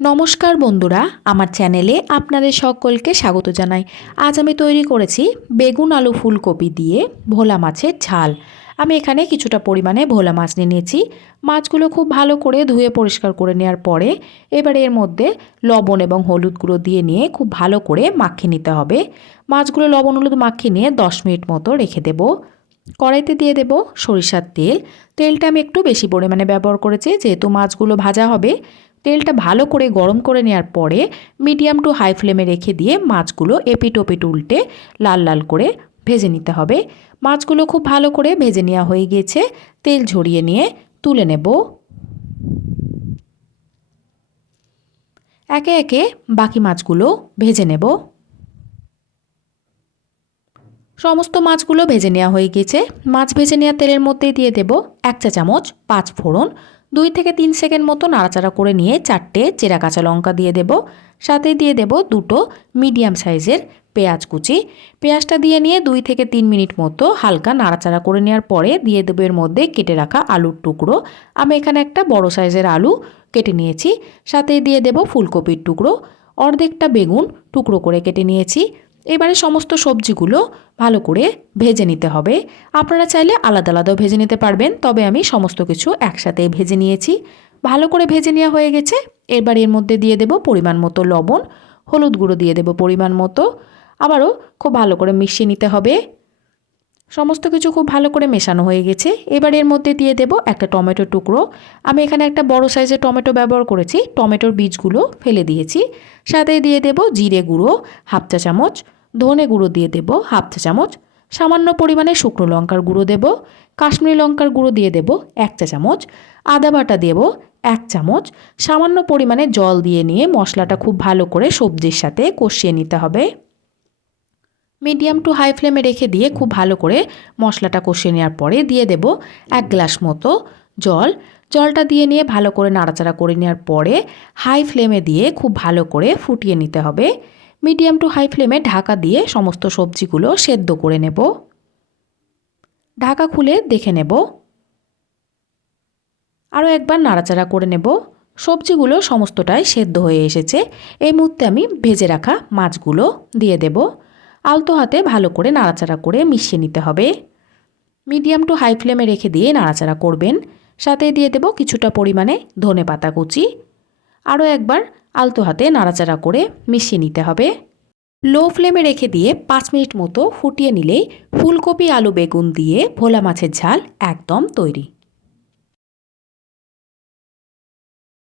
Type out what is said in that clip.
নমস্কার বন্ধুরা, আমার চ্যানেলে আপনাদের সকলকে স্বাগত জানাই। আজ আমি তৈরি করেছি বেগুন আলু ফুলকপি দিয়ে ভোলা মাছের ঝাল। আমি এখানে কিছুটা পরিমাণে ভোলা মাছ নিয়ে নিয়েছি। মাছগুলো খুব ভালো করে ধুয়ে পরিষ্কার করে নেওয়ার পরে এবারে এর মধ্যে লবণ এবং হলুদ গুঁড়ো দিয়ে নিয়ে খুব ভালো করে মাখিয়ে নিতে হবে। মাছগুলো লবণ হলুদ মাখিয়ে নিয়ে 10 মিনিট মতো রেখে দেব। কড়াইতে দিয়ে দেব সরিষার তেল। তেলটা আমি একটু বেশি পরিমাণে ব্যবহার করেছি যেহেতু মাছগুলো ভাজা হবে। তেলটা ভালো করে গরম করে নেওয়ার পরে মিডিয়াম টু হাই ফ্লেমে রেখে দিয়ে মাছগুলো এপিট ওপিট উল্টে লাল লাল করে ভেজে নিতে হবে। মাছগুলো খুব ভালো করে ভেজে নেওয়া হয়ে গিয়েছে। তেল ঝরিয়ে নিয়ে তুলে নেব। একে একে বাকি মাছগুলো ভেজে নেব। সমস্ত মাছগুলো ভেজে নেওয়া হয়ে গেছে। মাছ ভেজে নেওয়া তেলের মধ্যে দিয়ে দেব 1 চা চামচ 5 ফোড়ন। 2 থেকে 3 সেকেন্ড মতো নাড়াচাড়া করে নিয়ে 4টে চেরা কাঁচা লঙ্কা দিয়ে দেব। সাথে দিয়ে দেব 2টো মিডিয়াম সাইজের পেঁয়াজ কুচি। পেঁয়াজটা দিয়ে নিয়ে 2 থেকে 3 মিনিট মতো হালকা নাড়াচাড়া করে নেওয়ার পরে দিয়ে দেব এর মধ্যে কেটে রাখা আলুর টুকরো। আমি এখানে একটা বড় সাইজের আলু কেটে নিয়েছি। সাথে দিয়ে দেব ফুলকপির টুকরো। অর্ধেকটা বেগুন টুকরো করে কেটে নিয়েছি। এবারে সমস্ত সবজিগুলো ভালো করে ভেজে নিতে হবে। আপনারা চাইলে আলাদা আলাদাও ভেজে নিতে পারবেন, তবে আমি সমস্ত কিছু একসাথে ভেজে নিয়েছি। ভালো করে ভেজে নেওয়া হয়ে গেছে। এবার এর মধ্যে দিয়ে দেব পরিমাণ মতো লবণ, হলুদ গুঁড়ো দিয়ে দেব পরিমাণ মতো। আবারও খুব ভালো করে মিশিয়ে নিতে হবে। সমস্ত কিছু খুব ভালো করে মেশানো হয়ে গেছে। এবার এর মধ্যে দিয়ে দেব একটা টমেটোর টুকরো। আমি এখানে একটা বড় সাইজের টমেটো ব্যবহার করেছি। টমেটোর বীজগুলো ফেলে দিয়েছি। সাথে দিয়ে দেব জিরে গুঁড়ো 1/2 চা চামচ, ধনে গুঁড়ো দিয়ে দেব 1/2 চা চামচ, সামান্য পরিমাণে শুকনো লঙ্কার গুঁড়ো দেব, কাশ্মীরি লঙ্কার গুঁড়ো দিয়ে দেব 1 চা চামচ, আদা বাটা দেব 1 চামচ। সামান্য পরিমাণে জল দিয়ে নিয়ে মশলাটা খুব ভালো করে সবজির সাথে কষিয়ে নিতে হবে। মিডিয়াম টু হাই ফ্লেমে রেখে দিয়ে খুব ভালো করে মশলাটা কষিয়ে নেওয়ার পরে দিয়ে দেব 1 গ্লাস মতো জল। জলটা দিয়ে নিয়ে ভালো করে নাড়াচাড়া করে নেওয়ার পরে হাই ফ্লেমে দিয়ে খুব ভালো করে ফুটিয়ে নিতে হবে। মিডিয়াম টু হাই ফ্লেমে ঢাকা দিয়ে সমস্ত সবজিগুলো সেদ্ধ করে নেব। ঢাকা খুলে দেখে নেব। আরও একবার নাড়াচাড়া করে নেব। সবজিগুলো সমস্তটাই সেদ্ধ হয়ে এসেছে। এই মুহূর্তে আমি ভেজে রাখা মাছগুলো দিয়ে দেব। আলতো হাতে ভালো করে নাড়াচাড়া করে মিশিয়ে নিতে হবে। মিডিয়াম টু হাই ফ্লেমে রেখে দিয়ে নাড়াচাড়া করবেন। সাথে দিয়ে দেব কিছুটা পরিমাণে ধনেপাতা কুচি। আরও একবার আলতো হাতে নাড়াচাড়া করে মিশিয়ে নিতে হবে। লো ফ্লেমে রেখে দিয়ে 5 মিনিট মতো ফুটিয়ে নিলেই ফুলকপি আলু বেগুন দিয়ে ভোলা মাছের ঝাল একদম তৈরি।